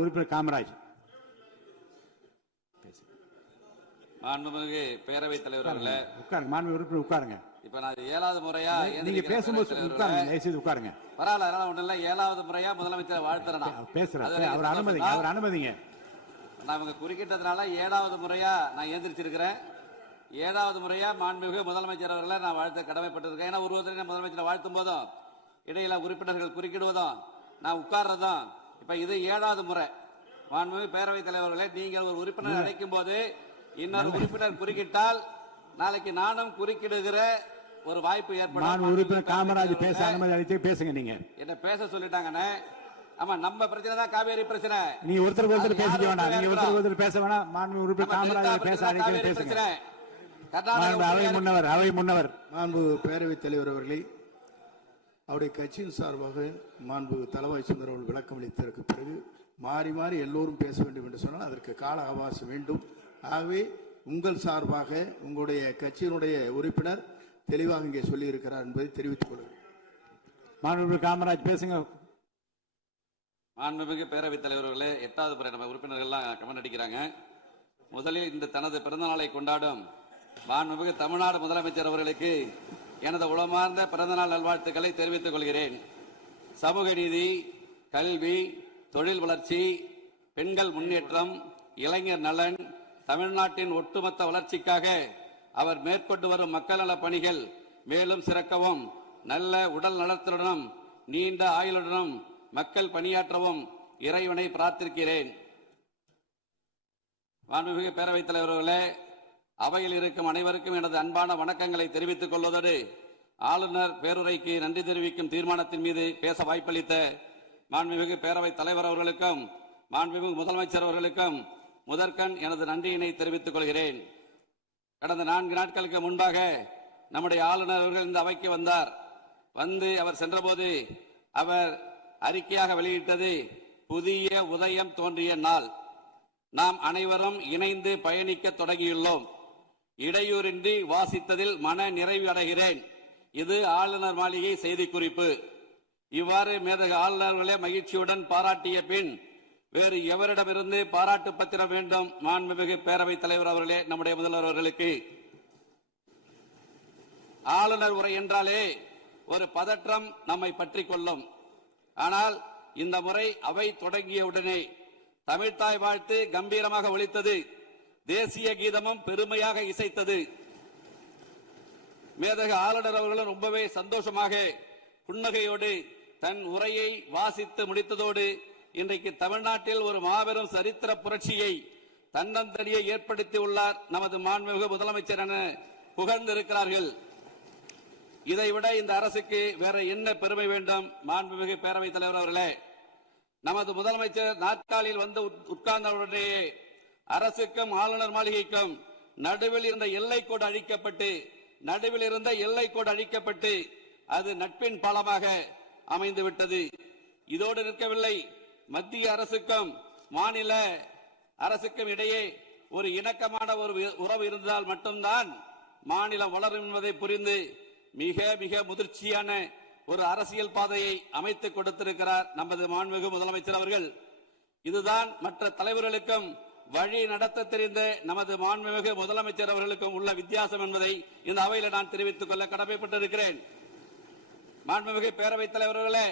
உறுப்பினர் காமராஜ். மாண்புமிகு பேரவைத் தலைவர் அவர்களே, உட்காருங்க. மாண்புமிகு உறுப்பினர் உட்காருங்க. இப்ப நான் 7வது முறையா நீங்க பேசும்போது உட்காருங்க, தயவுசெய்து உட்காருங்க. பரவாயில்ல, அதனால ஒண்ணு இல்ல. 7வது முறையா முதலமைச்சர் வாழ்த்துறேன். பேசுறேன், அவர் அனுமதிங்க, அவர் அனுமதிங்க. நான் இவங்க குறுக்கிட்டதுனால 7வது முறையா நான் எந்திரிச்சிருக்கிறேன். 7வது முறையா மாண்புமிகு முதலமைச்சர் அவர்களை நான் வாழ்த்த கடமைப்பட்டிருக்கேன். ஏன்னா ஒருவரை முதலமைச்சரை வாழ்த்தும் போதும் இடையில உறுப்பினர்கள் குறுக்கிடுவதும் நான் உட்கார்றதும் இப்ப இது 7வது முறை. மாண்புமிகு பேரவைத் தலைவர்களே, நீங்கள் ஒரு உறுப்பினர் அழைக்கும் போது இன்னொரு உறுப்பினர் குறுக்கிட்டால் நாளைக்கு நானும் குறுக்கிடுகிற ஒரு வாய்ப்பு ஏற்படும். உறுப்பினர் காமராஜ் பேச அனுமதி அளித்து பேசுங்க. நீங்க என்ன பேச சொல்லிட்டாங்கன்னு. ஆமா, நம்ம பிரச்சனை தான் காவேரி பிரச்சனை. நீ ஒருத்தருக்கு ஒருத்தர் பேசிக்க வேண்டாம். நீங்க ஒருத்தருக்கு ஒருத்தர் பேச வேணாம். மாண்பு உறுப்பினர் காமராஜ் பேச அழைத்து பேசுங்க. அவை முன்னவர் மாண்பு பேரவைத் தலைவர் அவர்களே, அவருடைய கட்சியின் சார்பாக மாண்பு தளவாய் சுந்தர் அவர்கள் விளக்கம் அளித்ததற்கு பிறகு மாறி மாறி எல்லோரும் பேச வேண்டும் என்று சொன்னால் அதற்கு கால அவகாசம் வேண்டும். ஆகவே உங்கள் சார்பாக உங்களுடைய கட்சியினுடைய உறுப்பினர் தெளிவாக இங்கே சொல்லி இருக்கிறார் என்பதை தெரிவித்துக் கொள்கிறேன். மாண்புமிகு காமராஜ் பேசுங்க. மாண்புமிகு பேரவைத் தலைவர்களே, 8வது முறை நம்ம உறுப்பினர்கள்லாம் கமெண்ட் அடிக்கிறாங்க. முதலில் இந்த தனது பிறந்த நாளை கொண்டாடும் மாண்புமிகு தமிழ்நாடு முதலமைச்சர் அவர்களுக்கு எனது உளமார்ந்த பிறந்தநாள் நல்வாழ்த்துக்களை தெரிவித்துக் கொள்கிறேன். சமூக நீதி, கல்வி, தொழில் வளர்ச்சி, பெண்கள் முன்னேற்றம், இளைஞர் நலன், தமிழ்நாட்டின் ஒட்டுமொத்த வளர்ச்சிக்காக அவர் மேற்கொண்டு வரும் மக்கள் நல பணிகள் மேலும் சிறக்கவும், நல்ல உடல் நலத்துடனும் நீண்ட ஆயுளுடனும் மக்கள் பணியாற்றவும் இறைவனை பிரார்த்திக்கிறேன். மாண்புமிகு பேரவைத் தலைவர்களே, அவையில் இருக்கும் அனைவருக்கும் எனது அன்பான வணக்கங்களை தெரிவித்துக் கொள்வதோடு ஆளுநர் பேருரைக்கு நன்றி தெரிவிக்கும் தீர்மானத்தின் மீது பேச வாய்ப்பளித்த மாண்புமிகு பேரவைத் தலைவர் அவர்களுக்கும் மாண்புமிகு முதலமைச்சர் அவர்களுக்கும் முதற்கண் எனது நன்றியினை தெரிவித்துக் கொள்கிறேன். கடந்த 4 நாட்களுக்கு முன்பாக நம்முடைய ஆளுநர் அவர்கள் இந்த அவைக்கு வந்தார். வந்து அவர் சென்றபோது அவர் அறிக்கையாக வெளியிட்டது புதிய உதயம் தோன்றிய நாள். நாம் அனைவரும் இணைந்து பயணிக்க தொடங்கியுள்ளோம். இடையூறின்றி வாசித்ததில் மன நிறைவு அடைகிறேன். இது ஆளுநர் மாளிகை செய்திக்குறிப்பு. இவ்வாறு மேதகு ஆளுநர்களே மகிழ்ச்சியுடன் பாராட்டிய பின் வேறு எவரிடமிருந்து பாராட்டு பத்திரம் வேண்டும்? மாண்புமிகு பேரவைத் தலைவர் அவர்களே, நம்முடைய முதல்வர் அவர்களுக்கு. ஆளுநர் உரை என்றாலே ஒரு பதற்றம் நம்மை பற்றி கொள்ளும். ஆனால் இந்த முறை அவை தொடங்கியவுடனே தமிழ்தாய் வாழ்த்து கம்பீரமாக ஒலித்தது. தேசிய கீதமும் பெருமையாக இசைத்தது. மேதகு ஆளுநர் அவர்களும் ரொம்பவே சந்தோஷமாக புன்னகையோடு தன் உரையை வாசித்து முடித்ததோடு இன்றைக்கு தமிழ்நாட்டில் ஒரு மாபெரும் சரித்திர புரட்சியை தன்னந்தனியே ஏற்படுத்தி உள்ளார் நமது மாண்புமிகு முதலமைச்சர் என புகழ்ந்திருக்கிறார்கள். இதைவிட இந்த அரசுக்கு வேற என்ன பெருமை வேண்டும்? மாண்புமிகு பேரவைத் தலைவர் அவர்களே, நமது முதலமைச்சர் நாற்காலியில் வந்து உட்கார்ந்தவுடனேயே அரசுக்கும் ஆளுநர் மாளிகைக்கும் நடுவில் இருந்த எல்லைக்கோடு அழிக்கப்பட்டு அது நட்பின் பாலமாக அமைந்துவிட்டது. இதோடு நிற்கவில்லை. மத்திய அரசுக்கும் மாநில அரசுக்கும் இடையே ஒரு இணக்கமான ஒரு உறவு இருந்தால் மட்டும்தான் மாநிலம் வளரும் என்பதை புரிந்து மிக மிக முதிர்ச்சியான ஒரு அரசியல் பாதையை அமைத்துக் கொடுத்திருக்கிறார் நமது மாண்புமிகு முதலமைச்சர் அவர்கள். இதுதான் மற்ற தலைவர்களுக்கும் வழி நடத்த தெரிந்த நமது மாண்புமிகு முதலமைச்சர் அவர்களுக்கும் உள்ள வித்தியாசம் என்பதை இந்த அவையில் நான் தெரிவித்துக் கொள்ள கடமைப்பட்டிருக்கிறேன். மாண்புமிகு பேரவைத் தலைவர்களே,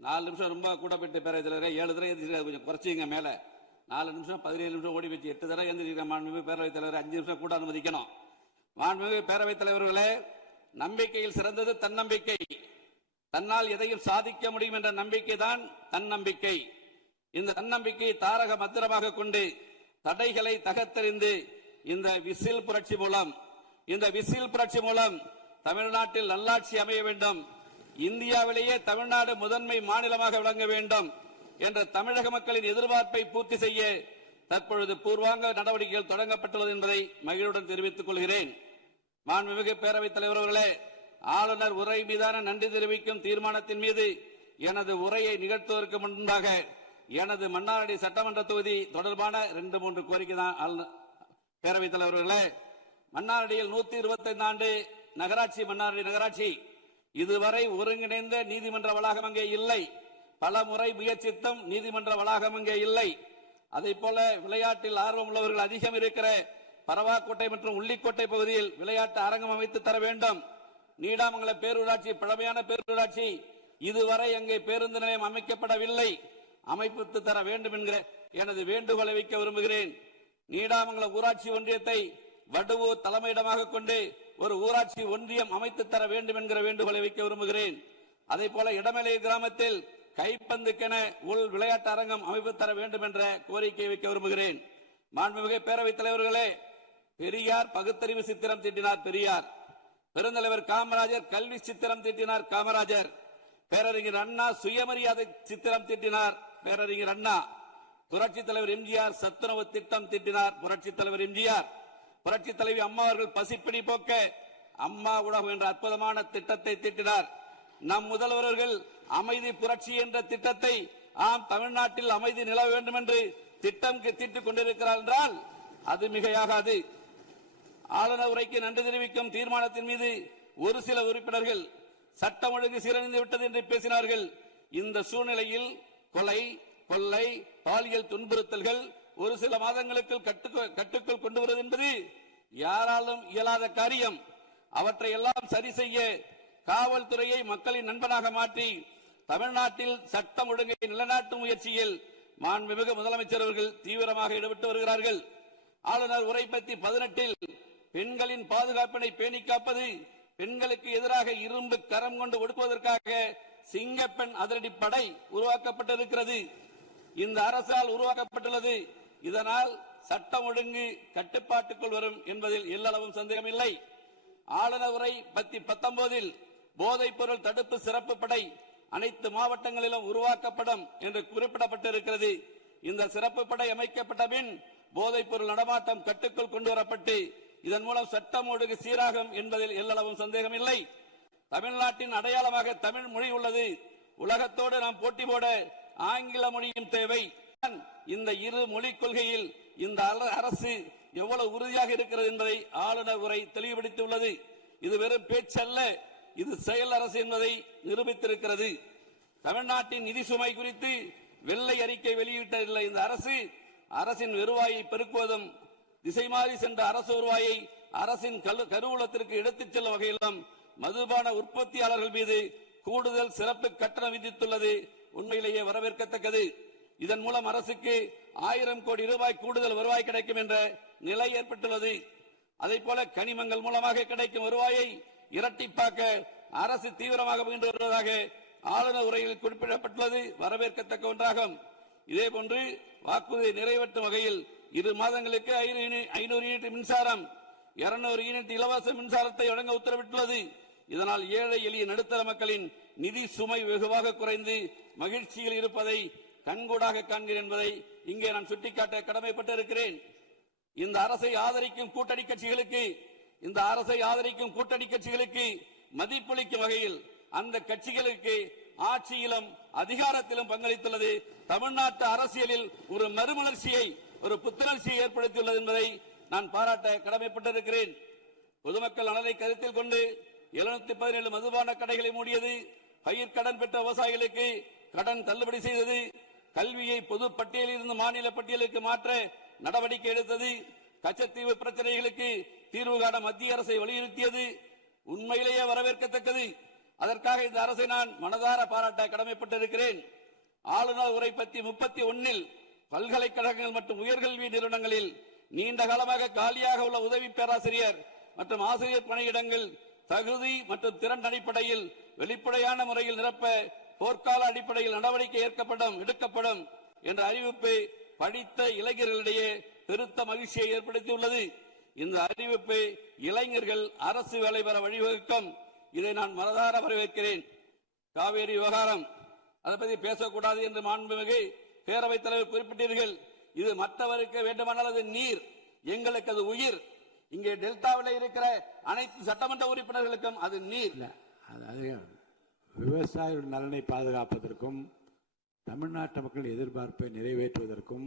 4 நிமிஷம் ரொம்ப கூட போயிட்டு பேரவைத் தலைவரே, 7 தடவை கொஞ்சம் குறைச்சிங்க. மேல 4 நிமிஷம் 17 நிமிஷம் ஓடி வச்சு 8 தடவை எழுந்திருக்க மாண்புமிகு பேரவைத் தலைவர் 5 நிமிஷம் கூட அனுமதிக்கணும். மாண்புமிகு பேரவைத் தலைவர்களே, நம்பிக்கையில் சிறந்தது தன்னம்பிக்கை. தன்னால் எதையும் சாதிக்க முடியும் என்ற நம்பிக்கை தான் தன்னம்பிக்கை. இந்த தன்னம்பிக்கை தாரக மந்திரமாக கொண்டு தடைகளை தகர்த்தெறிந்து இந்த விசில் புரட்சி மூலம் தமிழ்நாட்டில் நல்லாட்சி அமைய வேண்டும், இந்தியாவிலேயே தமிழ்நாடு முதன்மை மாநிலமாக விளங்க வேண்டும் என்ற தமிழக மக்களின் எதிர்பார்ப்பை பூர்த்தி செய்ய தற்பொழுது பூர்வாங்க நடவடிக்கைகள் தொடங்கப்பட்டுள்ளது என்பதை மகிழ்வுடன் தெரிவித்துக் கொள்கிறேன். மாண்புமிகு பேரவைத் தலைவர் அவர்களே, ஆளுநர் உரை மீதான நன்றி தெரிவிக்கும் தீர்மானத்தின் மீது எனது உரையை நிகழ்த்துவதற்கு முன்பாக எனது மன்னார்குடி சட்டமன்ற தொகுதி தொடர்பான 2-3 கோரிக்கை தான். பேரவைத் தலைவர்களே, மன்னார்குடியில் 125 ஆண்டு நகராட்சி, மன்னார்குடி நகராட்சி இதுவரை ஒருங்கிணைந்த நீதிமன்ற வளாகம் அங்கே இல்லை. பல முறை முயற்சித்தும் நீதிமன்ற வளாகம் இங்கே இல்லை. அதை போல விளையாட்டில் ஆர்வம் உள்ளவர்கள் அதிகம் இருக்கிற பரவாக்கோட்டை மற்றும் உள்ளிக்கோட்டை பகுதியில் விளையாட்டு அரங்கம் அமைத்து தர வேண்டும். நீடாமங்கல பேரூராட்சி பழமையான பேரூராட்சி, இதுவரை அங்கே பேருந்து நிலையம் அமைக்கப்படவில்லை. அமைப்பு தர வேண்டும் என்கிற எனது வேண்டுகோளை வைக்க விரும்புகிறேன். நீடாமங்கல ஊராட்சி ஒன்றியத்தை வடுவூர் தலைமையிடமாக கொண்டு ஒரு ஊராட்சி ஒன்றியம் அமைத்து தர வேண்டும் என்கிற வேண்டுகோளை வைக்க விரும்புகிறேன். அதே போல இடமலை கிராமத்தில் கைப்பந்துக்கென உள் விளையாட்டு அரங்கம் அமைப்பு தர வேண்டும் என்ற கோரிக்கையை வைக்க விரும்புகிறேன். மாண்புமிகு பேரவைத் தலைவர்களே, பெரியார் பகுத்தறிவு சித்திரம் தீட்டினார் பெரியார், பெருந்தலைவர் காமராஜர் கல்வி சித்திரம் தீட்டினார் காமராஜர், பேரறிஞர் அண்ணா சுயமரியாதை சித்திரம் தீட்டினார் பேரறிஞர் அண்ணா, புரட்சி தலைவர் எம்ஜிஆர் சத்துணவு திட்டம் தீட்டினார் புரட்சி தலைவர் எம்ஜிஆர், புரட்சி தலைவி அம்மா அவர்கள் பசிப்பிணி போக்க அம்மா உணவு என்ற அற்புதமான திட்டத்தை தீட்டினார். நம் முதல்வர்கள் அமைதி புரட்சி என்ற திட்டத்தை தமிழ்நாட்டில் அமைதி நிலவ வேண்டும் என்று திட்டம் தீட்டிக் கொண்டிருக்கிறார் என்றால் அது மிகையாகாது. ஆளுநர் உரைக்கு நன்றி தெரிவிக்கும் தீர்மானத்தின் மீது ஒரு சில உறுப்பினர்கள் சட்டம் ஒழுங்கு சீரழிந்து விட்டது என்று பேசினார்கள். இந்த சூழ்நிலையில் கொலை, கொள்ளை, பாலியல் துன்புறுத்தல்கள் ஒரு சில மாதங்களுக்கு கட்டுக்குள் கொண்டு வருவது என்பது யாராலும் இயலாத காரியம். அவற்றை எல்லாம் சரி செய்ய காவல்துறையை மக்களின் நண்பனாக மாற்றி தமிழ்நாட்டில் சட்டம் ஒழுங்கை நிலைநாட்டும் முயற்சியில் மாண்புமிகு முதலமைச்சர் அவர்கள் தீவிரமாக ஈடுபட்டு வருகிறார்கள். ஆளுநர் உரை பத்தி 18 பெண்களின் பாதுகாப்பினை பேணி காப்பது, பெண்களுக்கு எதிராக இரும்பு கரம் கொண்டு ஒடுக்குவதற்காக சிங்கப்பெண் அதிரடிப்படை உருவாக்கப்பட்டிருக்கிறது. இந்த அரசால் உருவாக்கப்பட்டுள்ளது. இதனால் சட்டம் ஒழுங்கு கட்டுப்பாட்டுக்குள் வரும் என்பதில் எல்லளவும் சந்தேகமில்லை. ஆளுநர் உரை பத்தி 19 போதைப் பொருள் தடுப்பு சிறப்பு படை அனைத்து மாவட்டங்களிலும் உருவாக்கப்படும் என்று குறிப்பிடப்பட்டிருக்கிறது. இந்த சிறப்பு படை அமைக்கப்பட்ட பின் போதைப் பொருள் நடமாட்டம் கட்டுக்குள் கொண்டு வரப்பட்டு இதன் மூலம் சட்டம் ஒழுங்கு சீராகும் என்பதில் எல்லளவும் சந்தேகமில்லை. தமிழ்நாட்டின் அடையாளமாக தமிழ் மொழி உள்ளது. உலகத்தோடு நாம் போட்டி போட ஆங்கில மொழியும் தேவை. இந்த இரு மொழி கொள்கையில் இந்த அரசு எவ்வளவு உறுதியாக இருக்கிறது என்பதை ஆளுநர் உரை தெளிவுபடுத்தியுள்ளது. இது வெறும் பேச்சல்ல, இது செயல் அரசு என்பதை நிரூபித்திருக்கிறது. தமிழ்நாட்டின் நிதி சுமை குறித்து வெள்ளை அறிக்கை வெளியிட்டுள்ள இந்த அரசு அரசின் வருவாயை பெருக்குவதும் திசை மாறி சென்ற அரசு வருவாயை அரசின் கருவூலத்திற்கு எடுத்துச் செல்லும் வகையிலும் மதுபான உற்பத்தியாளர்கள் மீது கூடுதல் சிறப்பு கட்டணம் விதித்துள்ளது உண்மையிலேயே வரவேற்கத்தக்கது. இதன் மூலம் அரசுக்கு 1000 கோடி ரூபாய் கூடுதல் வருவாய் கிடைக்கும் என்ற நிலை ஏற்பட்டுள்ளது. அதே போல கனிமங்கள் மூலமாக கிடைக்கும் வருவாயை இரட்டிப்பாக்க அரசு தீவிரமாக முயன்று வருவதாக ஆளுநர் உரையில் குறிப்பிடப்பட்டுள்ளது வரவேற்கத்தக்க ஒன்றாகும். இதேபோன்று வாக்குறுதியை நிறைவேற்றும் வகையில் 2 மாதங்களுக்கு 500 யூனிட் மின்சாரம், 200 யூனிட் இலவச மின்சாரத்தை வழங்க உத்தரவிட்டுள்ளது. இதனால் ஏழை எளிய நடுத்தர மக்களின் நிதி சுமை வெகுவாக குறைந்து மகிழ்ச்சியில் இருப்பதை கண்கூடாக காண்கிறேன் என்பதை இங்கே நான் சுட்டிக்காட்ட கடமைப்பட்டிருக்கிறேன். இந்த அரசை ஆதரிக்கும் கூட்டணி கட்சிகளுக்கு மதிப்பளிக்கும் வகையில் அந்த கட்சிகளுக்கு ஆட்சியிலும் அதிகாரத்திலும் பங்களித்துள்ளது தமிழ்நாட்டு அரசியலில் ஒரு மறுமலர்ச்சியை, ஒரு புத்துணர்ச்சியை ஏற்படுத்தியுள்ளது என்பதை நான் பாராட்ட கடமைப்பட்டிருக்கிறேன். பொதுமக்கள் நலனை கருத்தில் கொண்டு 717 மதுபான கடைகளை மூடியது, பயிர்க்கடன் பெற்ற விவசாயிகளுக்கு கடன் தள்ளுபடி செய்தது, கல்வியை பொது பட்டியலில் இருந்து மாநில பட்டியலுக்கு மாற்ற நடவடிக்கை எடுத்தது, கச்சத்தீவு பிரச்சனைகளுக்கு தீர்வு காண மத்திய அரசை வலியுறுத்தியது உண்மையிலேயே வரவேற்கத்தக்கது. அதற்காக இந்த அரசை நான் மனதார பாராட்ட கடமைப்பட்டிருக்கிறேன். ஆளுநர் உரை பத்தி 31 பல்கலைக்கழகங்கள் மற்றும் உயர்கல்வி நிறுவனங்களில் நீண்ட காலமாக காலியாக உள்ள உதவி பேராசிரியர் மற்றும் ஆசிரியர் பணியிடங்கள் தகுதி மற்றும் திறன் அடிப்படையில் வெளிப்படையான முறையில் நிரப்ப போர்க்கால அடிப்படையில் நடவடிக்கை எடுக்கப்படும் என்ற அறிவிப்பை படித்த இளைஞர்களிடையே பெருத்த மகிழ்ச்சியை ஏற்படுத்தியுள்ளது. இந்த அறிவிப்பை இளைஞர்கள் அரசு வேலை பெற வழிவகுக்கும். இதை நான் மனதார வரவேற்கிறேன். காவேரி விவகாரம், அதை பற்றி பேசக்கூடாது என்று மாண்புமிகு பேரவைத் தலைவர் குறிப்பிட்டீர்கள். இது மற்றவருக்கு வேண்டுமானால் அது நீர், எங்களுக்கு அது உயிர். இங்கே டெல்டாவில் இருக்கிற அனைத்து சட்டமன்ற உறுப்பினர்களுக்கும் அது நீர். அதாவது விவசாயிகள் நலனை பாதுகாப்பதற்கும் தமிழ்நாட்டு மக்கள் எதிர்பார்ப்பை நிறைவேற்றுவதற்கும்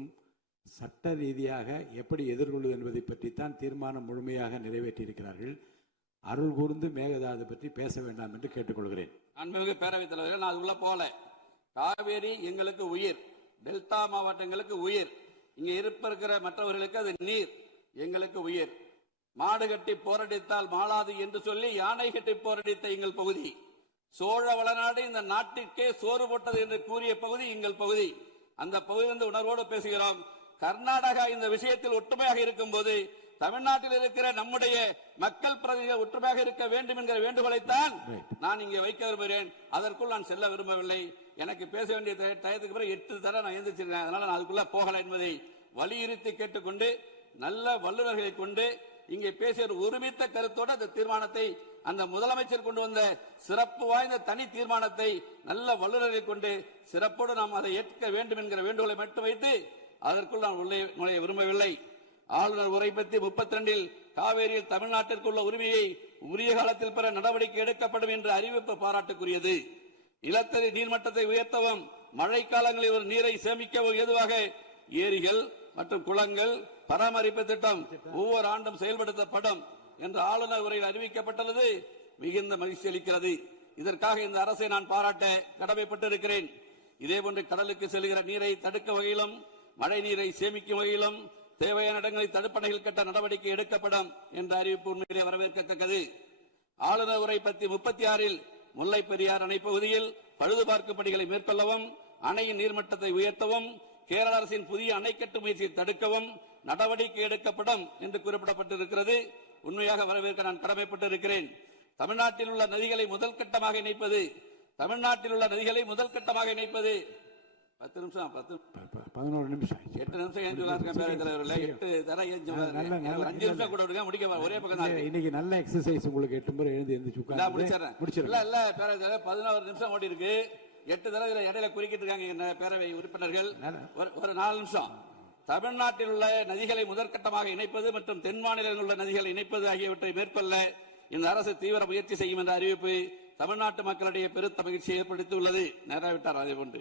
சட்ட ரீதியாக எப்படி எதிர்கொள்வது என்பதை பற்றித்தான் தீர்மானம் முழுமையாக நிறைவேற்றியிருக்கிறார்கள். அருள் கூர்ந்து மேகதாது பற்றி பேச வேண்டாம் என்று கேட்டுக்கொள்கிறேன். அன்புமிகு பேரவைத் தலைவர்கள், நான் உள்ள போல காவேரி எங்களுக்கு உயிர், டெல்டா மாவட்டங்களுக்கு உயிர். இங்க இருக்கிற மற்றவர்களுக்கு அது நீர், எங்களுக்கு உயிர். மாடு கட்டி போரடித்தால் மாளாது என்று சொல்லி யானை கட்டி போரடித்த எங்கள் பகுதி. சோழ வளநாடு இந்த நாட்டிற்கே சோறு போட்டது என்று கூறிய பகுதி எங்கள் பகுதி. அந்த பகுதி வந்து உணர்வோடு பேசுகிறோம். கர்நாடகா இந்த விஷயத்தில் ஒற்றுமையாக இருக்கும் போது தமிழ்நாட்டில் இருக்கிற நம்முடைய மக்கள் பிரதிநிதிகள் ஒற்றுமையாக இருக்க வேண்டும் என்கிற வேண்டுகோளைத்தான் நான் இங்கே வைக்க விரும்புகிறேன். அதற்குள் நான் செல்ல விரும்பவில்லை. எனக்கு பேச வேண்டிய டயத்துக்கு பிறகு 8 தடவை நான் எந்திரிச்சிருக்கேன். அதனால நான் அதுக்குள்ள போகல என்பதை வலியுறுத்தி கேட்டுக்கொண்டு நல்ல வல்லுநர்களை கொண்டு இங்கே பேசிய ஒருமித்த கருத்தோடு அந்த தீர்மானத்தை, அந்த முதலமைச்சர் கொண்டு வந்த சிறப்பு வாய்ந்த தனி தீர்மானத்தை நல்ல வல்லுநர்களை கொண்டு சிறப்போடு நாம் அதை ஏற்க வேண்டும் என்கிற வேண்டுகோளை மட்டும் வைத்து அதற்குள் நான் நுழைய விரும்பவில்லை. ஆளுநர் உரை பற்றி 32 காவேரியில் தமிழ்நாட்டிற்குள்ள உரிமையை உரிய காலத்தில் பெற நடவடிக்கை எடுக்கப்படும் என்ற அறிவிப்பு பாராட்டுக்குரியது. நிலத்தடி நீர்மட்டத்தை உயர்த்தவும் மழைக்காலங்களில் ஒரு நீரை சேமிக்கவும் ஏதுவாக ஏரிகள் மற்றும் குளங்கள் பராமரிப்பு திட்டம் ஒவ்வொரு ஆண்டும் செயல்படுத்தப்படும் என்ற ஆளுநர் உரையில் அறிவிக்கப்பட்டுள்ளது மிகுந்த மகிழ்ச்சி அளிக்கிறது. இதற்காக இந்த அரசை நான் பாராட்ட கடமைப்பட்டிருக்கிறேன். இதேபோன்று கடலுக்கு செல்கிற நீரை தடுக்க வகையிலும் மழை நீரை சேமிக்கும் வகையிலும் தேவையான இடங்களில் தடுப்பணைகள் கட்ட நடவடிக்கை எடுக்கப்படும் என்ற அறிவிப்பு உண்மையிலே வரவேற்கத்தக்கது. ஆளுநர் உரை பற்றி 36 முல்லை பெரியார் அணை பகுதியில் பழுது பார்க்கும் பணிகளை மேற்கொள்ளவும் அணையின் நீர்மட்டத்தை உயர்த்தவும் கேரள அரசின் புதிய அணை கட்டும் முயற்சியை தடுக்கவும் நடவடிக்கை எடுக்கப்படும் என்று குறிப்பிடப்பட்டிருக்கிறது. உண்மையாக வரவேற்க நான் கடமைப்பட்டிருக்கிறேன். தமிழ்நாட்டில் உள்ள நதிகளை முதல் கட்டமாக இணைப்பது 10 நிமிஷம் 11 நிமிஷம் 8 நிமிஷம் ஏஞ்சி பேரவைத் தலைவர்களே, 8 தர ஏஞ்சி 5 நிமிஷம் கூட விடுங்க, முடிக்க ஒரே பக்கம் தான். இன்னைக்கு நல்ல எக்ஸசைஸ் உங்களுக்கு 8 முறை எழுந்து முடிச்சிடறேன். இல்ல பேரவைத் தலைவர் 11 நிமிஷம் ஓடி இருக்கு. 8 தடவை இடையில குறுக்கிட்டு இருக்காங்க பேரவை உறுப்பினர்கள். ஒரு 4 நிமிஷம். தமிழ்நாட்டில் உள்ள நதிகளை முதற்கட்டமாக இணைப்பது மற்றும் தென் மாநிலங்களில் உள்ள நதிகளை இணைப்பது ஆகியவற்றை மேற்கொள்ள இந்த அரசு தீவிர முயற்சி செய்யும் என்ற அறிவிப்பு தமிழ்நாட்டு மக்களிடையே பெருத்த மகிழ்ச்சியை ஏற்படுத்தியுள்ளது. நிறைவேற்றார். அதேபோன்று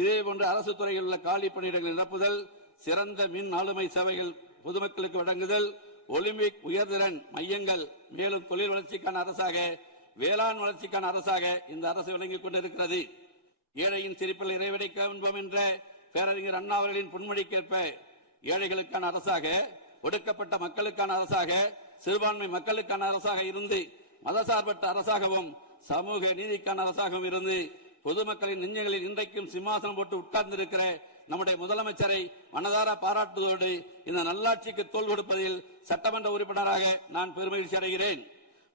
இதேபோன்று அரசு துறையில் உள்ள காலி பணியிடங்கள் நிரப்புதல், சிறந்த மின் ஆளுமை சேவைகள் பொதுமக்களுக்கு வழங்குதல், ஒலிம்பிக் உயர்திறன் மையங்கள், மேலும் தொழில் வளர்ச்சிக்கான அரசாக, வேளாண் வளர்ச்சிக்கான அரசாக இந்த அரசு விளங்கிக் கொண்டிருக்கிறது. ஏழையின் சிரிப்பில் இறைவனை காண்போம் என்ற பேரறிஞர் அண்ணா அவர்களின் பொன்மொழிக்கேற்ப ஏழைகளுக்கான அரசாக, ஒடுக்கப்பட்ட மக்களுக்கான அரசாக, சிறுபான்மை மக்களுக்கான அரசாக இருந்து மதசார்பற்ற அரசாகவும் சமூக நீதிக்கான அரசாகவும் இருந்து பொதுமக்களின் நெஞ்சங்களில் இன்றைக்கும் சிம்மாசனம் போட்டு உட்கார்ந்திருக்கிற நம்முடைய முதலமைச்சரை மனதார பாராட்டுவதோடு இந்த நல்லாட்சிக்கு தோள் கொடுப்பதில் சட்டமன்ற உறுப்பினராக நான் பெருமகிழ்ச்சி அடைகிறேன்.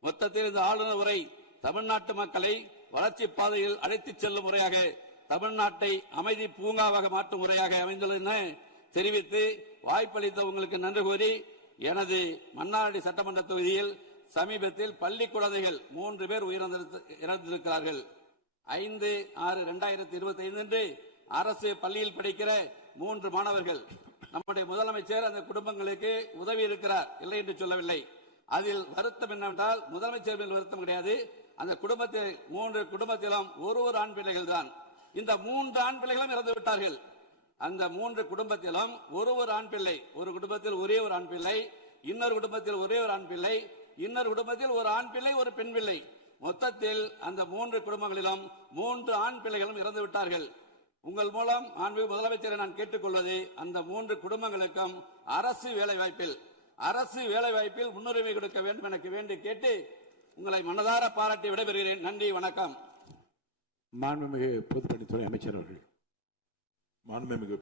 மொத்தத்தில் இந்த ஆளுநர் உரை தமிழ்நாட்டு மக்களை வளர்ச்சி பாதையில் அழைத்துச் செல்லும் முறையாக, தமிழ்நாட்டை அமைதி பூங்காவாக மாற்றும் முறையாக அமைந்துள்ளது என தெரிவித்து வாய்ப்பளித்த உங்களுக்கு நன்றி கூறி, எனது மன்னார்குடி சட்டமன்ற தொகுதியில் சமீபத்தில் பள்ளி குழந்தைகள் 3 பேர் இறந்திருக்கிறார்கள். 5/6/2025 அன்று அரசு பள்ளியில் படிக்கிற 3 மாணவர்கள். நம்முடைய முதலமைச்சர் அந்த குடும்பங்களுக்கு உதவி இருக்கிறார், இல்லை என்று சொல்லவில்லை. அதில் வருத்தம் என்னவென்றால் முதலமைச்சர் மேல் வருத்தம் கிடையாது. அந்த குடும்பத்தில் 3 குடும்பத்திலும் ஒரு ஆண் பிள்ளைகள் தான். இந்த 3 ஆண் பிள்ளைகளும் இறந்து விட்டார்கள். அந்த 3 குடும்பத்திலும் ஒரு ஆண் பிள்ளை, ஒரு குடும்பத்தில் ஒரே ஒரு ஆண் பிள்ளை, இன்னொரு குடும்பத்தில் ஒரே ஒரு ஆண் பிள்ளை, இன்னொரு குடும்பத்தில் ஒரு ஆண் பிள்ளை ஒரு பெண் பிள்ளை. மொத்தத்தில் அந்த 3 குடும்பங்களிலும் 3 ஆண் பிள்ளைகளும் இறந்து விட்டார்கள். உங்கள் மூலம் மாண்புமிகு முதலமைச்சரை நான் கேட்டுக்கொள்வது, அந்த 3 குடும்பங்களுக்கும் அரசு வேலைவாய்ப்பில் முன்னுரிமை கொடுக்க வேண்டும் எனக்கு வேண்டி கேட்டு உங்களை மனதார பாராட்டி விடைபெறுகிறேன். நன்றி, வணக்கம். மாண்புமிகு பொதுப்பணித்துறை அமைச்சர் அவர்கள். மாண்புமிகு